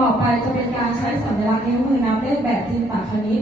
ต่อไปจะเป็นการใช้สัญลักษณ์นิ้วมือนับเลขแบบจีมปากคณิต